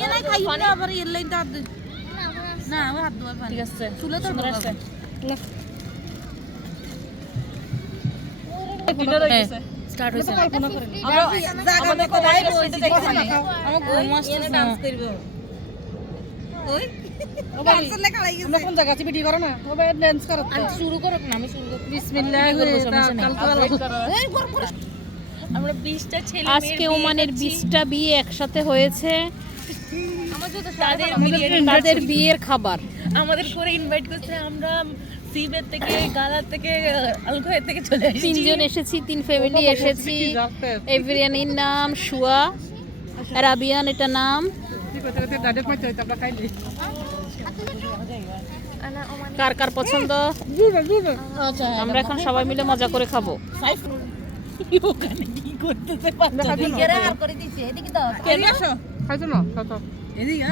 ये नहीं खाई ना पर ये लाइन दाद ना वो हाथ धोया पानी ঠিক আছে চুলে তো সুন্দর আছে স্টার্ট হইছে আমরা জায়গা মতো নাই বইতে দেখছি আমার ঘুম আসছে এনে ডান্স করব ওই ডান্সলে খাড়াই গেছে আমরা কোন জায়গা আছে ভিডিও করো না ওবে ডান্স করো আমি শুরু করব না আমি শুরু করব বিসমিল্লাহ এই গরম করে আমরা 20টা ছেলে আজকে ওমানের 20টা বিয়ে একসাথে হয়েছে তাদের বিয়ের খাবার আমাদের করে ইনভাইট করতে আমরা সিবের থেকে গালা থেকে আলগোয়া থেকে চলে এসেছি তিনজন এসেছি, 3 ফ্যামিলি এসেছি। এই বিরিয়ানির নাম শুয়া, রাবিয়ান এটা নাম। কার কার পছন্দ? আমরা এখন সবাই মিলে মজা করে খাবো। ওখানে কি করতেছে পাচ্ছ আর করে দিছে এদিকে দাও খাইছো না খাও এদিকে